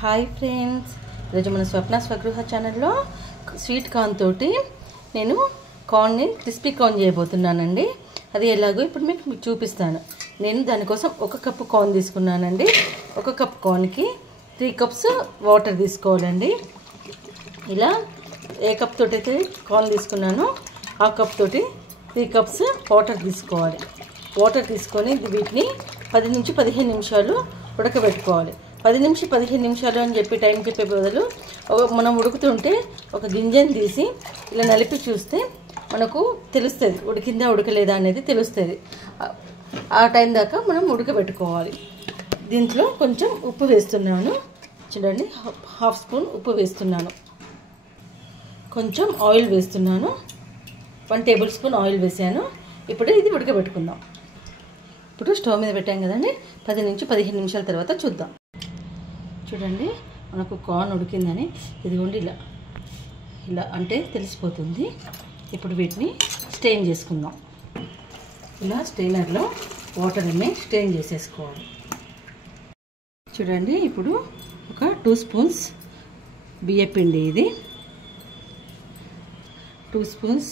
Hi friends, ఈరోజు మన స్వప్న స్వగృహ ఛానల్లో స్వీట్ కార్న్ తోటి నేను కార్న్ని క్రిస్పీ కార్న్ చేయబోతున్నానండి. అది ఎలాగో ఇప్పుడు మీకు చూపిస్తాను. నేను దానికోసం 1 కప్పు కార్న్ తీసుకున్నానండి. 1 కప్ కార్న్కి 3 కప్స్ వాటర్ తీసుకోవాలండి. ఇలా ఏ కప్ తోటి అయితే కార్న్ తీసుకున్నానో ఆ కప్ తోటి 3 కప్స్ వాటర్ తీసుకోవాలి. వాటర్ తీసుకొని వీటిని 10 నుంచి 15 నిమిషాలు ఉడకబెట్టుకోవాలి. 10 నుంచి 15 నిమిషాలు అని చెప్పి టైం చెప్పే బదులు మనం ఉడుకుతుంటే ఒక గింజను తీసి ఇలా నలిపి చూస్తే మనకు తెలుస్తుంది ఉడికిందా ఉడకలేదా అనేది తెలుస్తుంది. ఆ టైం దాకా మనం ఉడకబెట్టుకోవాలి. దీంట్లో కొంచెం ఉప్పు వేస్తున్నాను. చూడండి, 1/2 స్పూన్ ఉప్పు వేస్తున్నాను. కొంచెం ఆయిల్ వేస్తున్నాను. 1 టేబుల్ స్పూన్ ఆయిల్ వేసాను. ఇప్పుడు ఇది ఉడకబెట్టుకుందాం. ఇప్పుడు స్టవ్ మీద పెట్టాం కదండి. 10 నుంచి 15 నిమిషాల తర్వాత చూద్దాం. చూడండి, మనకు కార్న్ ఉడికిందని ఇదిగోండి ఇలా అంటే తెలిసిపోతుంది. ఇప్పుడు వీటిని స్ట్రెయిన్ చేసుకుందాం. ఇలా స్ట్రెయినర్లో వాటర్ అన్నీ స్ట్రెయిన్ చేసేసుకోవాలి. చూడండి, ఇప్పుడు ఒక 2 స్పూన్స్ బియ్యపిండి, ఇది 2 స్పూన్స్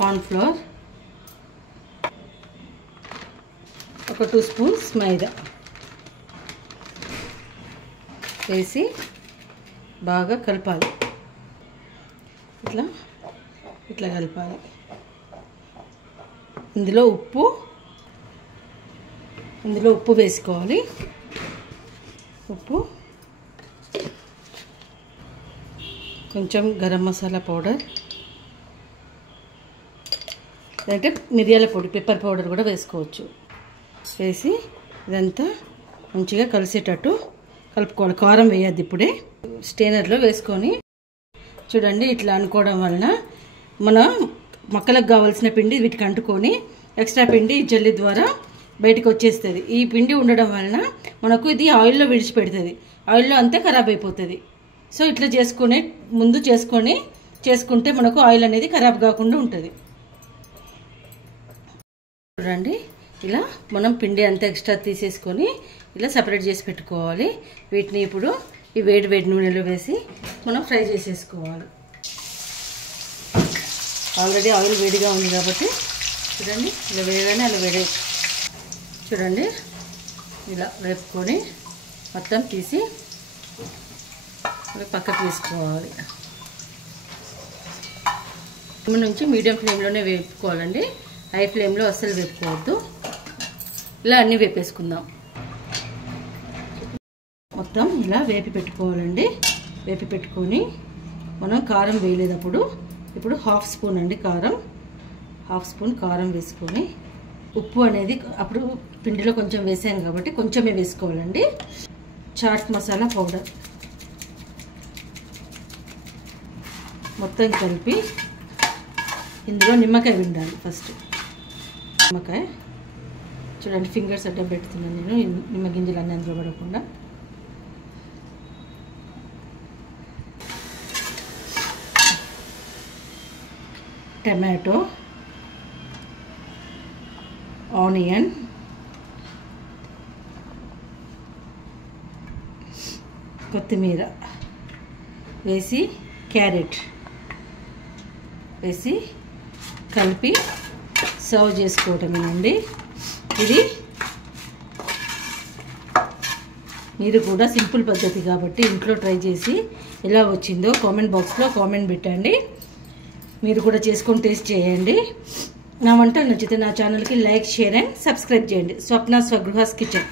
కార్న్ఫ్లవర్, ఒక 2 స్పూన్స్ మైదా వేసి బాగా కలపాలి. ఇట్లా కలపాలి. ఇందులో ఉప్పు వేసుకోవాలి. ఉప్పు, కొంచెం గరం మసాలా పౌడర్, లేదంటే మిరియాల పొడి, పెప్పర్ పౌడర్ కూడా వేసుకోవచ్చు. వేసి ఇదంతా మంచిగా కలిసేటట్టు కలుపుకోవాలి. కారం వేయద్దు. ఇప్పుడే స్ట్రెయినర్లో వేసుకొని చూడండి, ఇట్లా అనుకోవడం వలన మన మొక్కలకు కావాల్సిన పిండి వీటికి అంటుకొని ఎక్స్ట్రా పిండి జల్లి ద్వారా బయటకు వచ్చేస్తుంది. ఈ పిండి ఉండడం వలన మనకు ఇది ఆయిల్లో విడిచిపెడుతుంది. ఆయిల్లో అంతే ఖరాబ్ అయిపోతుంది. సో ఇట్లా ముందు చేసుకుంటే మనకు ఆయిల్ అనేది ఖరాబ్ కాకుండా ఉంటుంది. చూడండి, ఇలా మనం పిండి అంతా ఎక్స్ట్రా తీసేసుకొని ఇలా సపరేట్ చేసి పెట్టుకోవాలి. వీటిని ఇప్పుడు ఈ వేడి నూనెలో వేసి మనం ఫ్రై చేసేసుకోవాలి. ఆల్రెడీ ఆయిల్ వేడిగా ఉంది కాబట్టి చూడండి, ఇలా వేయగానే చూడండి, ఇలా వేపుకొని మొత్తం తీసి పక్కకు వేసుకోవాలి. నుంచి మీడియం ఫ్లేమ్లోనే వేపుకోవాలండి. హై ఫ్లేమ్లో అస్సలు వేపుకోవద్దు. ఇలా అన్నీ వేపేసుకుందాం. మొత్తం ఇలా వేపి పెట్టుకోవాలండి. వేపి పెట్టుకొని మనం కారం వేయలేదప్పుడు ఇప్పుడు 1/2 స్పూన్ అండి కారం, 1/2 స్పూన్ కారం వేసుకొని, ఉప్పు అనేది అప్పుడు పిండిలో కొంచెం వేసాం కాబట్టి కొంచెమే వేసుకోవాలండి. చాట్ మసాలా పౌడర్ మొత్తం కలిపి ఇందులో నిమ్మకాయ పిండాలి. ఫస్ట్ నిమ్మకాయ చూడండి, ఫింగర్స్ అడ్డం పెడుతున్నాను నేను, నిమ్మ గింజలు అన్నీ అందులో పడకుండా. టమాటో, ఆనియన్, కొత్తిమీర వేసి, క్యారెట్ వేసి కలిపి సర్వ్ చేసుకోవటమేనండి. ఇది మీరు కూడా సింపుల్ పద్ధతి కాబట్టి ఇంట్లో ట్రై చేసి ఎలా వచ్చిందో కామెంట్ బాక్స్లో కామెంట్ పెట్టండి. మీరు కూడా చేసుకొని టేస్ట్ చేయండి. నా వంటలు నచ్చితే నా ఛానల్కి లైక్, షేర్ అండ్ సబ్స్క్రైబ్ చేయండి. స్వప్న స్వగృహస్ కిచెన్.